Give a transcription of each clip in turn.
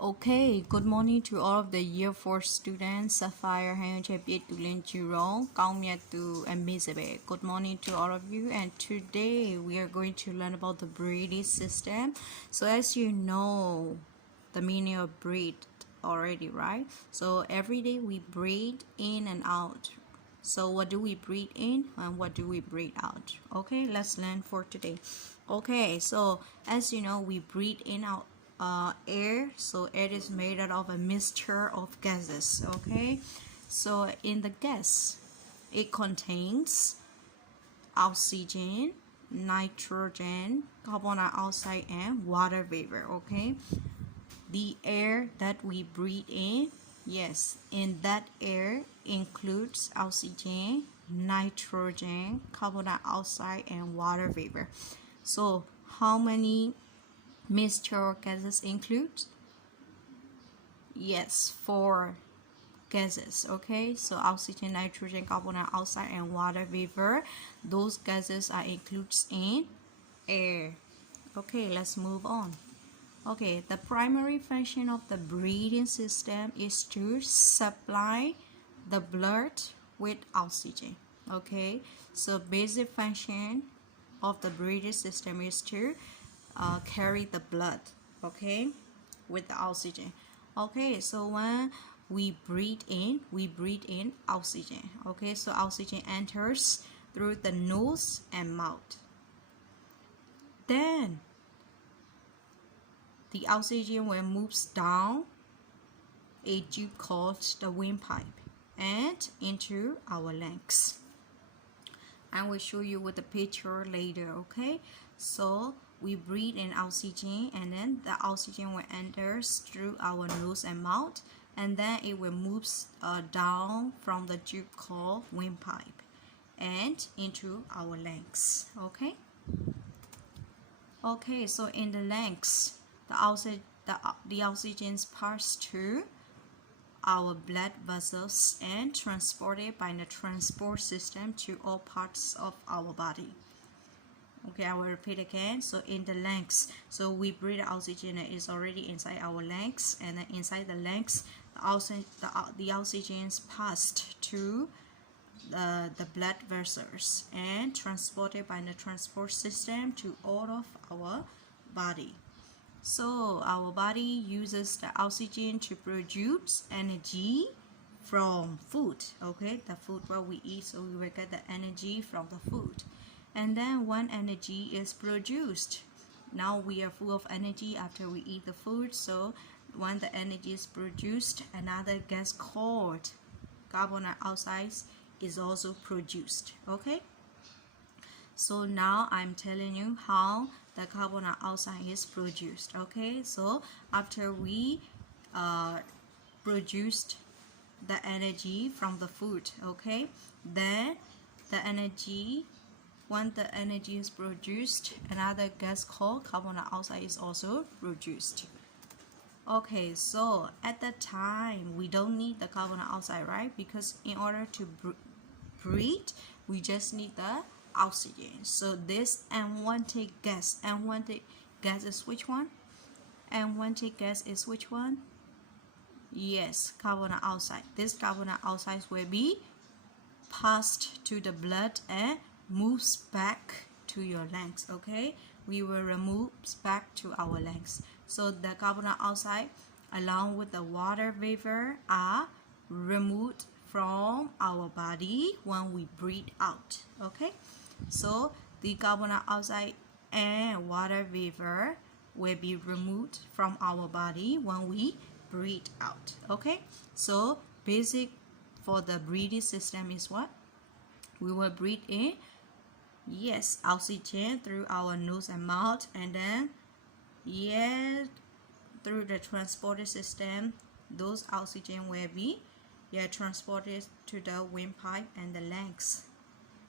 Okay, good morning to all of the year 4 students. Sapphire Hayon Chapit Tulin Chirong, Kaumya to Elizabeth. Good morning to all of you, and today we are going to learn about the breathing system. So as you know the meaning of breathe already, right? So every day we breathe in and out. So what do we breathe in and what do we breathe out? Okay, let's learn for today. Okay, so as you know, we breathe in out air. So air is made out of a mixture of gases. Okay, so in the gas, it contains oxygen, nitrogen, carbon dioxide, and water vapor. Okay, the air that we breathe in, yes, in that air includes oxygen, nitrogen, carbon dioxide, and water vapor. So how many mixture gases include? Yes, four gases. Okay, so oxygen, nitrogen, carbon dioxide, and water vapor, those gases are included in air. Okay, let's move on. Okay, the primary function of the breathing system is to supply the blood with oxygen. Okay, so basic function of the breathing system is to carry the blood, okay, with the oxygen. Okay, so when we breathe in oxygen. Okay, so oxygen enters through the nose and mouth. Then the oxygen will moves down a tube called the windpipe and into our lungs. I will show you with the picture later. Okay, so we breathe in oxygen and then the oxygen will enter through our nose and mouth, and then it will move down from the tube called windpipe and into our lungs. Okay, so in the lungs, the oxygen pass through our blood vessels and transported by the transport system to all parts of our body. Okay, I will repeat again. So in the lungs, so we breathe oxygen that is already inside our lungs, and then inside the lungs, the oxygen passed to the blood vessels and transported by the transport system to all of our body. So our body uses the oxygen to produce energy from food. Okay, the food what we eat, so we will get the energy from the food. And then when energy is produced, now we are full of energy after we eat the food. So when the energy is produced, another gas called carbon dioxide is also produced. Okay, so now I'm telling you how the carbon dioxide is produced. Okay, so after we produced the energy from the food, okay, then the energy, when the energy is produced, another gas called carbon dioxide is also produced. Okay, so at that time we don't need the carbon dioxide, right? Because in order to breathe, we just need the oxygen. So this unwanted gas is which one? Unwanted gas is which one? Yes, carbon dioxide. This carbon dioxide will be passed to the blood and moves back to your lungs. Okay, we will remove back to our lungs. So the carbon dioxide along with the water vapor are removed from our body when we breathe out. Okay, so the carbon dioxide and water vapor will be removed from our body when we breathe out. Okay, so basic for the breathing system is what? We will breathe in, yes, oxygen through our nose and mouth, and then through the transporter system, those oxygen will be transported to the windpipe and the lungs.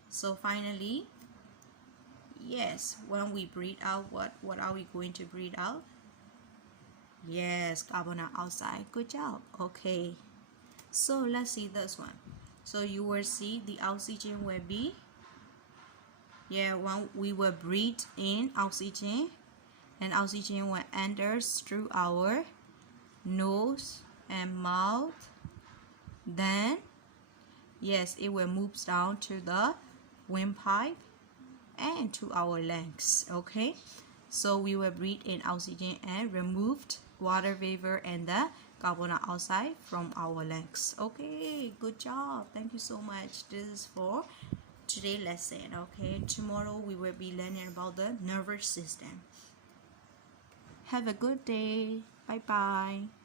So finally, yes, when we breathe out, what are we going to breathe out? Yes, carbon dioxide. Good job. Okay, so let's see this one. So you will see the oxygen will be, when we will breathe in oxygen, and oxygen will enter through our nose and mouth. Then yes, it will move down to the windpipe and to our lungs. Okay, so we will breathe in oxygen and removed water vapor and the carbon dioxide from our lungs. Okay, good job. Thank you so much. This is for today's lesson. Okay, tomorrow we will be learning about the nervous system. Have a good day. Bye bye.